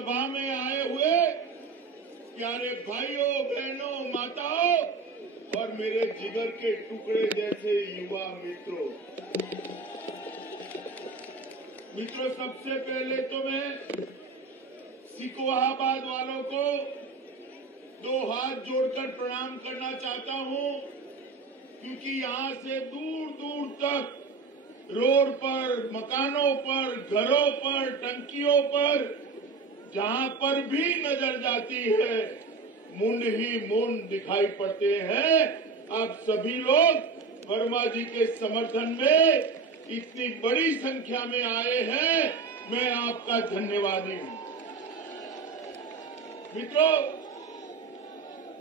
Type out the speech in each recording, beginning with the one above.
सभा में आए हुए प्यारे भाइयों, बहनों, माताओं और मेरे जिगर के टुकड़े जैसे युवा मित्रों, सबसे पहले तो मैं सिकोहाबाद वालों को दो हाथ जोड़कर प्रणाम करना चाहता हूं, क्योंकि यहां से दूर दूर तक रोड पर, मकानों पर, घरों पर, टंकियों पर, जहां पर भी नजर जाती है मुंड ही मुंड दिखाई पड़ते हैं। आप सभी लोग वर्मा जी के समर्थन में इतनी बड़ी संख्या में आए हैं, मैं आपका धन्यवादी हूं। मित्रों,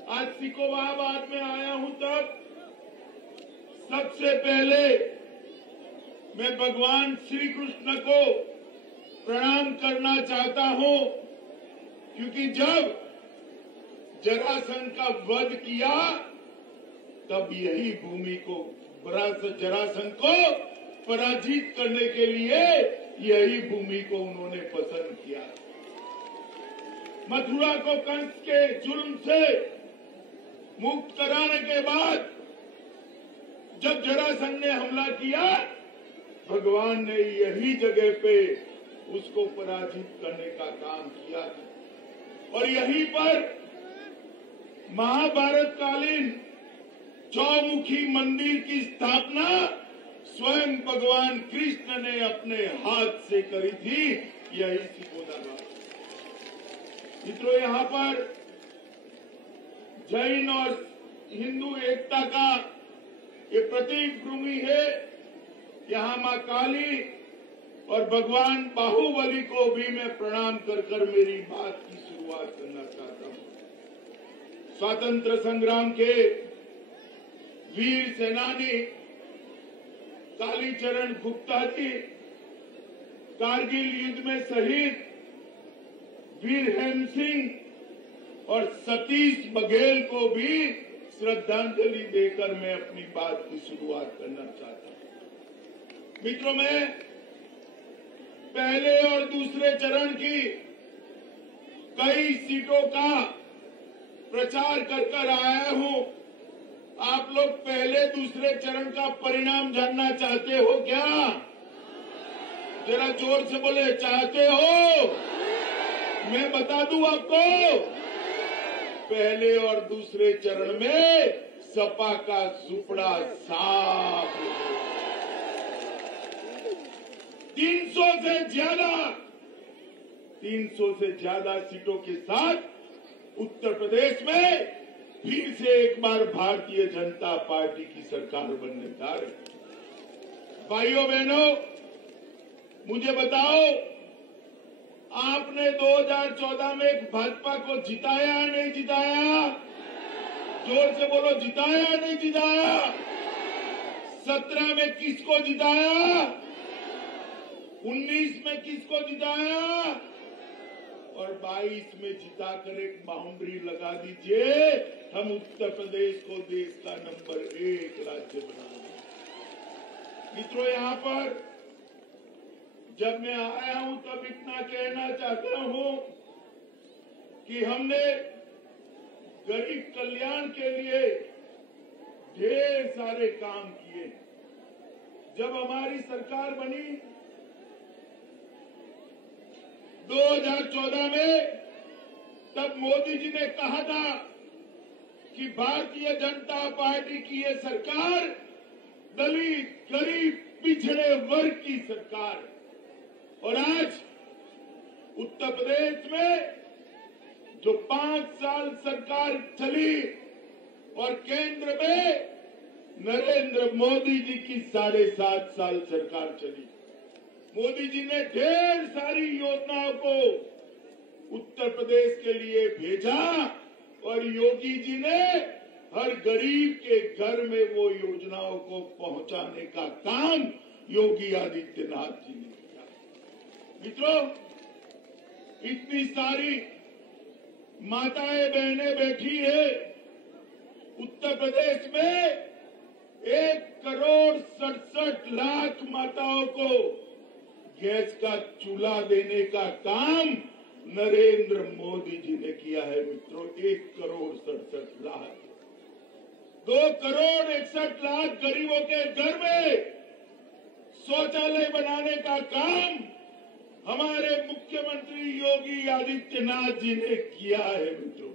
आज सिकोहाबाद में आया हूं तब सबसे पहले मैं भगवान श्री कृष्ण को प्रणाम करना चाहता हूं, क्योंकि जब जरासंध का वध किया तब यही भूमि को, जरासंध को पराजित करने के लिए यही भूमि को उन्होंने पसंद किया। मथुरा को कंस के जुल्म से मुक्त कराने के बाद जब जरासंध ने हमला किया, भगवान ने यही जगह पे उसको पराजित करने का काम किया था। और यहीं पर महाभारत कालीन चौमुखी मंदिर की स्थापना स्वयं भगवान कृष्ण ने अपने हाथ से करी थी, यही सिकोहाबाद। मित्रों, यहाँ पर जैन और हिंदू एकता का ये प्रतीक भूमि है। यहाँ मां काली और भगवान बाहुबली को भी मैं प्रणाम कर मेरी बात की शुरुआत करना चाहता हूँ। स्वातंत्र संग्राम के वीर सेनानी कालीचरण गुप्ता जी, कारगिल युद्ध में शहीद वीर हेम सिंह और सतीश बघेल को भी श्रद्धांजलि देकर मैं अपनी बात की शुरुआत करना चाहता हूं। मित्रों, मैं पहले और दूसरे चरण की कई सीटों का प्रचार कर आया हूं। आप लोग पहले दूसरे चरण का परिणाम जानना चाहते हो क्या? जरा जोर से बोले, चाहते हो? मैं बता दूं आपको, पहले और दूसरे चरण में सपा का सुपड़ा साफ। 300 से ज्यादा सीटों के साथ उत्तर प्रदेश में फिर से एक बार भारतीय जनता पार्टी की सरकार बनने जा रही है। भाइयों बहनों, मुझे बताओ, आपने 2014 में भाजपा को जिताया या नहीं जिताया? जोर से बोलो, जिताया या नहीं जिताया? 17 में किसको जिताया? 19 में किसको जिताया? और 22 में जिताकर एक बाउंड्री लगा दीजिए, हम उत्तर प्रदेश को देश का नंबर 1 राज्य बनाएंगे। मित्रों, यहाँ पर जब मैं आया हूं तब इतना कहना चाहता हूं कि हमने गरीब कल्याण के लिए ढेर सारे काम किए। जब हमारी सरकार बनी 2014 में, तब मोदी जी ने कहा था कि भारतीय जनता पार्टी की ये सरकार दलित, गरीब, पिछड़े वर्ग की सरकार है। और आज उत्तर प्रदेश में जो 5 साल सरकार चली और केंद्र में नरेंद्र मोदी जी की 7.5 साल सरकार चली, मोदी जी ने ढेर सारी योजनाओं को उत्तर प्रदेश के लिए भेजा और योगी जी ने हर गरीब के घर में वो योजनाओं को पहुंचाने का काम योगी आदित्यनाथ जी ने किया। मित्रों, इतनी सारी माताएं बहनें बैठी है उत्तर प्रदेश में, 1,67,00,000 माताओं को गैस का चूल्हा देने का काम नरेंद्र मोदी जी ने किया है मित्रों। 1,67,00,000 2,61,00,000 गरीबों के घर में शौचालय बनाने का काम हमारे मुख्यमंत्री योगी आदित्यनाथ जी ने किया है मित्रों।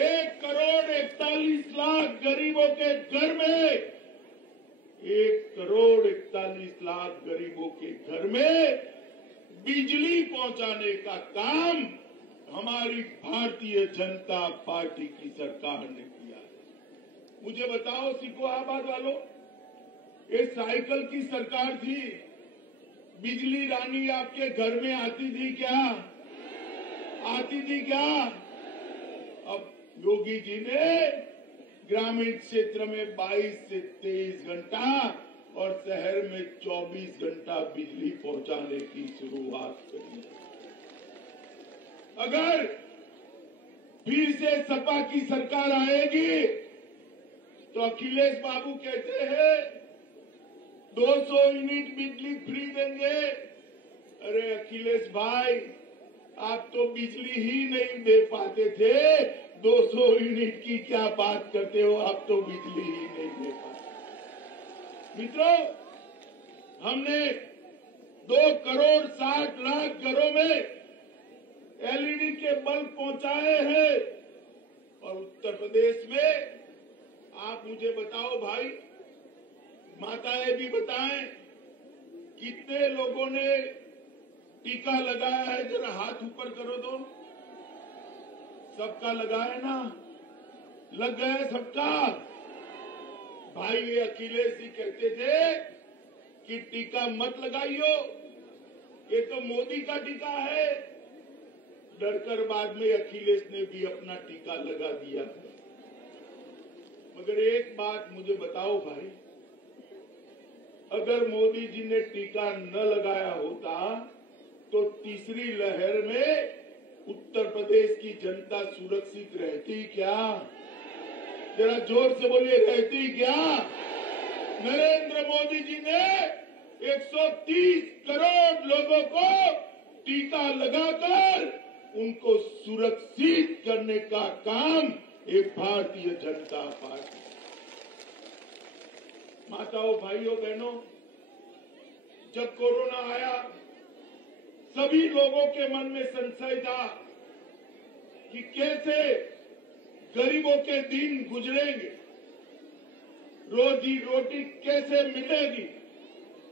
1,41,00,000 गरीबों के घर में 1,41,00,000 गरीबों के घर में बिजली पहुंचाने का काम हमारी भारतीय जनता पार्टी की सरकार ने किया है। मुझे बताओ सिकोहाबाद वालों, ये साइकिल की सरकार थी, बिजली रानी आपके घर में आती थी क्या? आती थी क्या? अब योगी जी ने ग्रामीण क्षेत्र में 22 से 23 घंटा और शहर में 24 घंटा बिजली पहुंचाने की शुरुआत करी। अगर फिर से सपा की सरकार आएगी तो अखिलेश बाबू कहते हैं 200 यूनिट बिजली फ्री देंगे। अरे अखिलेश भाई, आप तो बिजली ही नहीं दे पाते थे, 200 यूनिट की क्या बात करते हो? आप तो बिजली ही नहीं दे पाते। मित्रों, हमने 2,60,00,000 घरों में एलईडी के बल्ब पहुंचाए हैं और उत्तर प्रदेश में आप मुझे बताओ भाई, माताएं भी बताएं, कितने लोगों ने टीका लगाया है? जरा हाथ ऊपर करो तो। सबका लगा है ना? लग गया है सबका? भाई ये अखिलेश जी कहते थे कि टीका मत लगाइयो, ये तो मोदी का टीका है। डरकर बाद में अखिलेश ने भी अपना टीका लगा दिया। मगर एक बात मुझे बताओ भाई, अगर मोदी जी ने टीका न लगाया होता तो तीसरी लहर में उत्तर प्रदेश की जनता सुरक्षित रहती क्या? जरा जोर से बोलिए, रहती क्या? नरेंद्र मोदी जी ने 130 करोड़ लोगों को टीका लगाकर उनको सुरक्षित करने का काम एक भारतीय जनता पार्टी। माताओं, भाइयों, बहनों, जब कोरोना आया सभी लोगों के मन में संशय था कि कैसे गरीबों के दिन गुजरेंगे, रोजी रोटी कैसे मिलेगी।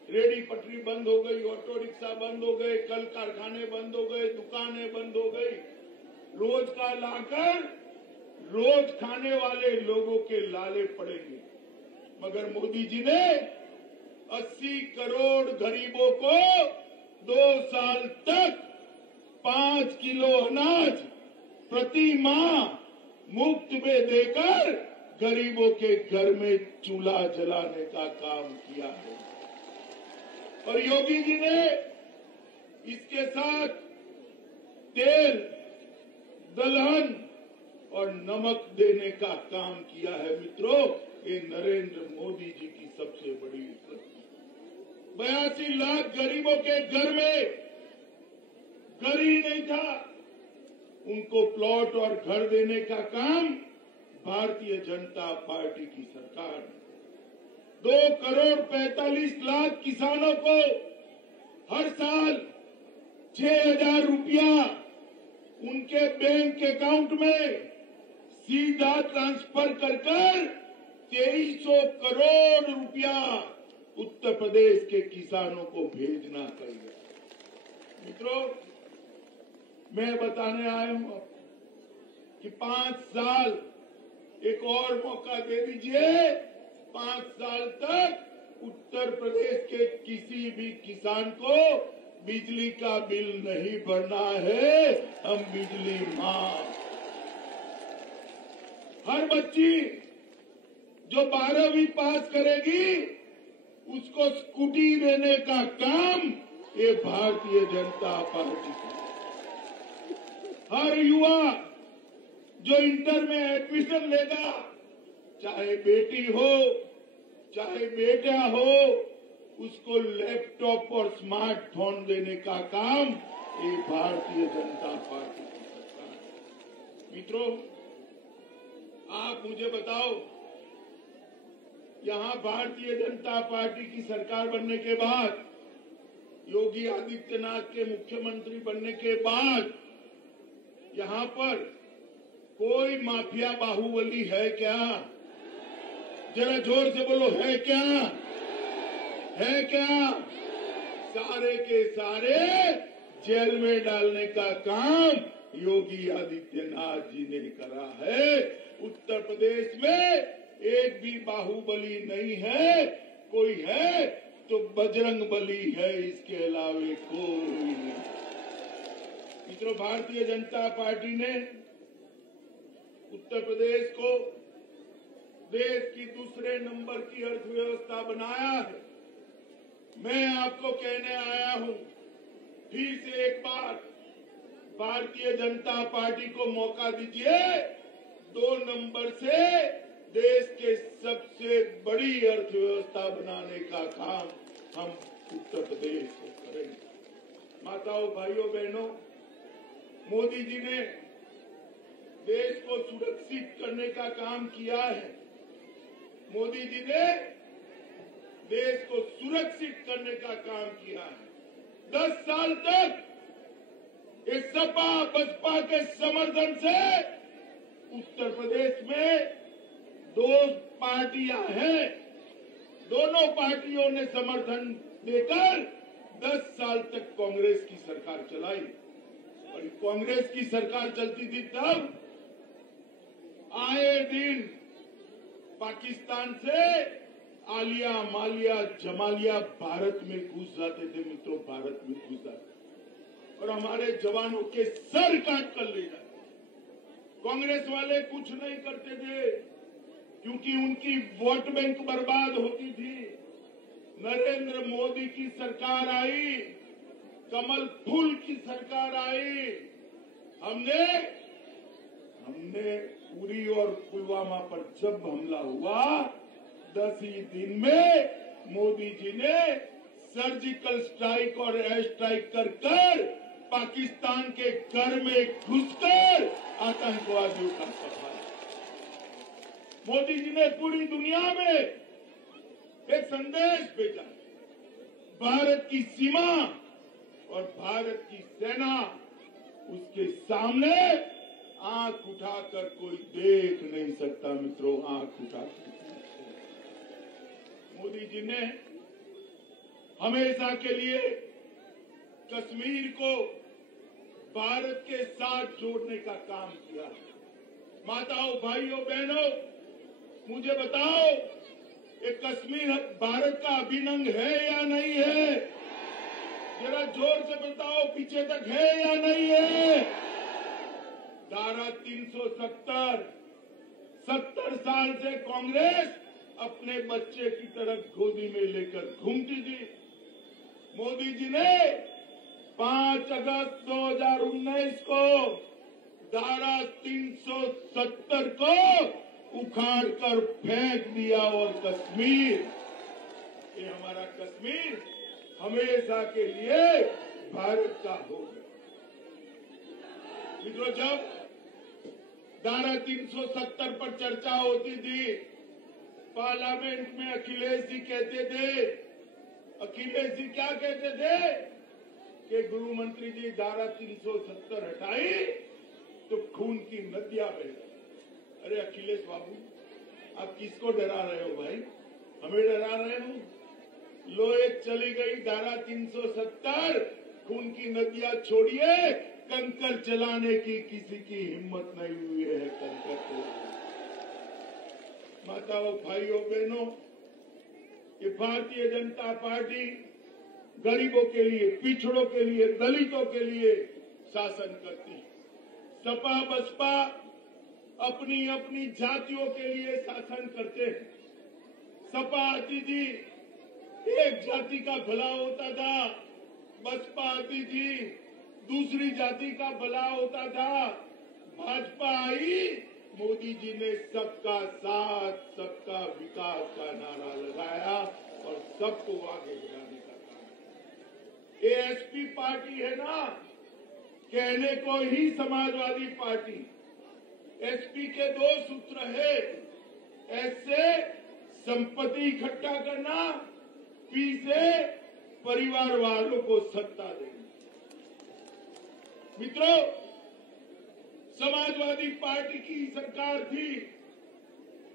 रेडी पटरी बंद हो गई, ऑटो रिक्शा बंद हो गए, कल कारखाने बंद हो गए, दुकानें बंद हो गई। रोज का लाकर रोज खाने वाले लोगों के लाले पड़ेंगे। मगर मोदी जी ने 80 करोड़ गरीबों को 2 साल तक 5 किलो अनाज प्रति माह मुफ्त में देकर गरीबों के घर में चूल्हा जलाने का काम किया है। और योगी जी ने इसके साथ तेल, दलहन और नमक देने का काम किया है। मित्रों, ये नरेंद्र मोदी जी की सबसे बड़ी उपलब्धि। 82 लाख गरीबों के घर में घर ही नहीं था, उनको प्लॉट और घर देने का काम भारतीय जनता पार्टी की सरकार ने। 2,45,00,000 किसानों को हर साल 6,000 रुपया उनके बैंक अकाउंट में सीधा ट्रांसफर कर 2,300 करोड़ रुपया उत्तर प्रदेश के किसानों को भेजना चाहिए। मित्रों, मैं बताने आया हूं कि 5 साल एक और मौका दे दीजिए। 5 साल तक उत्तर प्रदेश के किसी भी किसान को बिजली का बिल नहीं भरना है। हम बिजली माफ। हर बच्ची जो 12वीं पास करेगी उसको स्कूटी देने का काम ये भारतीय जनता पार्टी का। हर युवा जो इंटर में एडमिशन लेगा, चाहे बेटी हो चाहे बेटा हो, उसको लैपटॉप और स्मार्टफोन देने का काम ये भारतीय जनता पार्टी की सरकार है। मित्रों, आप मुझे बताओ, यहां भारतीय जनता पार्टी की सरकार बनने के बाद, योगी आदित्यनाथ के मुख्यमंत्री बनने के बाद यहां पर कोई माफिया बाहुबली है क्या? जरा जोर से बोलो, है क्या? है क्या? सारे के सारे जेल में डालने का काम योगी आदित्यनाथ जी ने करा है। उत्तर प्रदेश में एक भी बाहुबली नहीं है, कोई है तो बजरंग बली है, इसके अलावे कोई नहीं। मित्रों, भारतीय जनता पार्टी ने उत्तर प्रदेश को देश की दूसरे नंबर की अर्थव्यवस्था बनाया है। मैं आपको कहने आया हूं, फिर से एक बार भारतीय जनता पार्टी को मौका दीजिए, 2 नंबर से देश के सबसे बड़ी अर्थव्यवस्था बनाने का काम हम उत्तर प्रदेश को करेंगे। माताओं, भाइयों, बहनों, मोदी जी ने देश को सुरक्षित करने का काम किया है। मोदी जी ने देश को सुरक्षित करने का काम किया है। 10 साल तक इस सपा बसपा के समर्थन से उत्तर प्रदेश में 2 पार्टियां हैं, दोनों पार्टियों ने समर्थन देकर 10 साल तक कांग्रेस की सरकार चलाई। और कांग्रेस की सरकार चलती थी तब आए दिन पाकिस्तान से आलिया, मालिया, जमालिया भारत में घुस जाते थे। मित्रों, भारत में घुस जाते और हमारे जवानों के सर काट कर ले जाते। कांग्रेस वाले कुछ नहीं करते थे क्योंकि उनकी वोट बैंक बर्बाद होती थी। नरेंद्र मोदी की सरकार आई, कमल फूल की सरकार आई, हमने उरी और पुलवामा पर जब हमला हुआ 10 ही दिन में मोदी जी ने सर्जिकल स्ट्राइक और एयर स्ट्राइक कर पाकिस्तान के घर में घुसकर आतंकवादियों का सफाया। मोदी जी ने पूरी दुनिया में एक संदेश भेजा, भारत की सीमा और भारत की सेना, उसके सामने आंख उठाकर कोई देख नहीं सकता। मित्रों, आंख उठाकर मोदी जी ने हमेशा के लिए कश्मीर को भारत के साथ जोड़ने का काम किया। माताओं, भाइयों, बहनों, मुझे बताओ, ये कश्मीर भारत का अभिन्न अंग है या नहीं है? जरा जोर से बताओ, पीछे तक है या नहीं है? धारा 370, 70 साल से कांग्रेस अपने बच्चे की तरह गोदी में लेकर घूमती थी। मोदी जी ने 5 अगस्त 2019 को धारा 370 को उखाड़ कर फेंक दिया और कश्मीर, ये हमारा कश्मीर हमेशा के लिए भारत का हो गया। मित्रों, जब धारा 370 पर चर्चा होती थी, पार्लियामेंट में अखिलेश जी कहते थे, अखिलेश जी क्या कहते थे कि गृह मंत्री जी धारा 370 हटाई तो खून की नदियां बह गई। अरे अखिलेश बाबू, आप किसको डरा रहे हो भाई? हमें डरा रहे हो? लो, एक चली गई धारा 370, खून की नदियां छोड़िए, कंकर चलाने की किसी की हिम्मत नहीं हुई है। कंकर तो माताओं, भाइयों, बहनों, ये भारतीय जनता पार्टी गरीबों के लिए, पिछड़ों के लिए, दलितों के लिए शासन करती है। सपा बसपा अपनी अपनी जातियों के लिए शासन करते हैं। सपा आती थी, एक जाति का भला होता था, बसपा आती थी, दूसरी जाति का भला होता था। भाजपा आई, मोदी जी ने सबका साथ, सबका विकास का नारा लगाया और सबको आगे बढ़ाने का काम। एएसपी पार्टी है ना, कहने को ही समाजवादी पार्टी। एसपी के 2 सूत्र है, एस से संपत्ति इकट्ठा करना, पी से परिवार वालों को सत्ता देना। मित्रों, समाजवादी पार्टी की सरकार थी,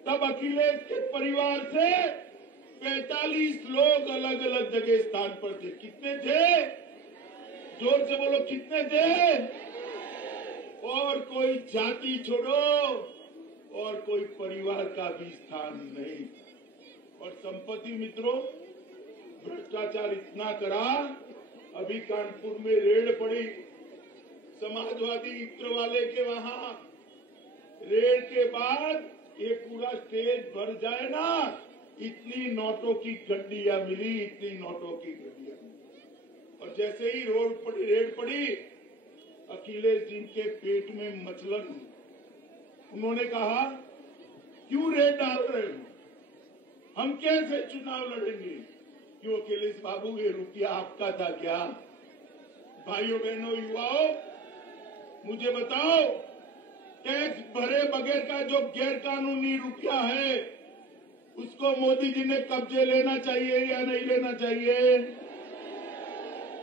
तब अखिलेश के परिवार से 45 लोग अलग अलग जगह स्थान पर थे। कितने थे? जोर से बोलो, कितने थे? और कोई जाति छोड़ो और कोई परिवार का भी स्थान नहीं। और संपत्ति मित्रों, भ्रष्टाचार इतना करा, अभी कानपुर में रेड पड़ी समाजवादी इत्र वाले के वहां। रेड के बाद ये पूरा स्टेज भर जाए ना, इतनी नोटों की गड्डियां मिली, इतनी नोटों की गड्डियां मिली। और जैसे ही रेड पड़ी, अखिलेश जी के पेट में मचलन। उन्होंने कहा, क्यों रेड डाल रहे हो? हम कैसे चुनाव लड़ेंगे? क्यों अखिलेश बाबू, ये रुपया आपका था क्या? भाइयों बहनों युवाओं, मुझे बताओ, टैक्स भरे बगैर का जो गैर कानूनी रुपया है, उसको मोदी जी ने कब्जे लेना चाहिए या नहीं लेना चाहिए?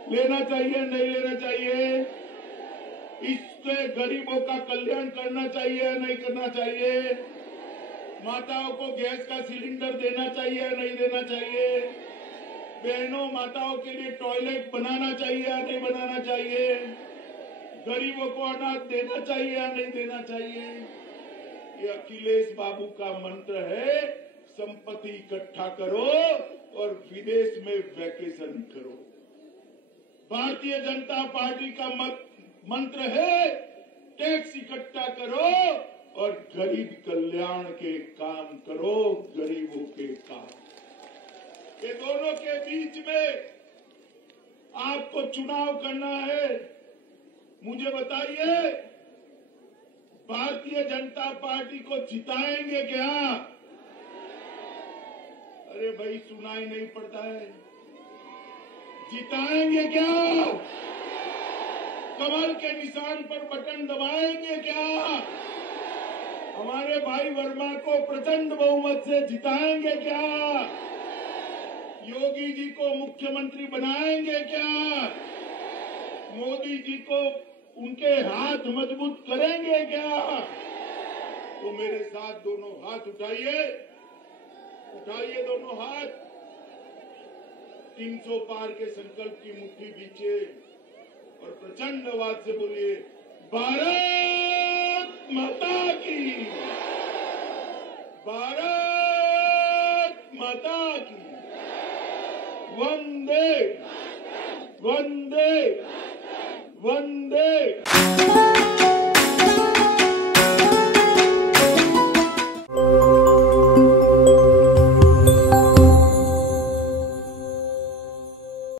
लेना चाहिए, नहीं लेना चाहिए? इससे गरीबों का कल्याण करना चाहिए या नहीं करना चाहिए? माताओं को गैस का सिलेंडर देना चाहिए या नहीं देना चाहिए? बहनों, माताओं के लिए टॉयलेट बनाना चाहिए या नहीं बनाना चाहिए? गरीबों को अनाज देना चाहिए या नहीं देना चाहिए? ये अखिलेश बाबू का मंत्र है, संपत्ति इकट्ठा करो और विदेश में वैकेशन करो। भारतीय जनता पार्टी का मंत्र है, टैक्स इकट्ठा करो और गरीब कल्याण के काम करो, गरीबों के काम। ये दोनों के बीच में आपको चुनाव करना है। मुझे बताइए, भारतीय जनता पार्टी को जिताएंगे क्या? अरे भाई, सुनाई नहीं पड़ता है। जिताएंगे क्या? कमल के निशान पर बटन दबाएंगे क्या? हमारे भाई वर्मा को प्रचंड बहुमत से जिताएंगे क्या? योगी जी को मुख्यमंत्री बनाएंगे क्या? मोदी जी को उनके हाथ मजबूत करेंगे क्या? तो मेरे साथ दोनों हाथ उठाइए, उठाइए दोनों हाथ। 300 पार के संकल्प की मुट्ठी बीचे और प्रचंड आवाज से बोलिए, भारत माता की, भारत माता की, वंदे वंदे वंदे।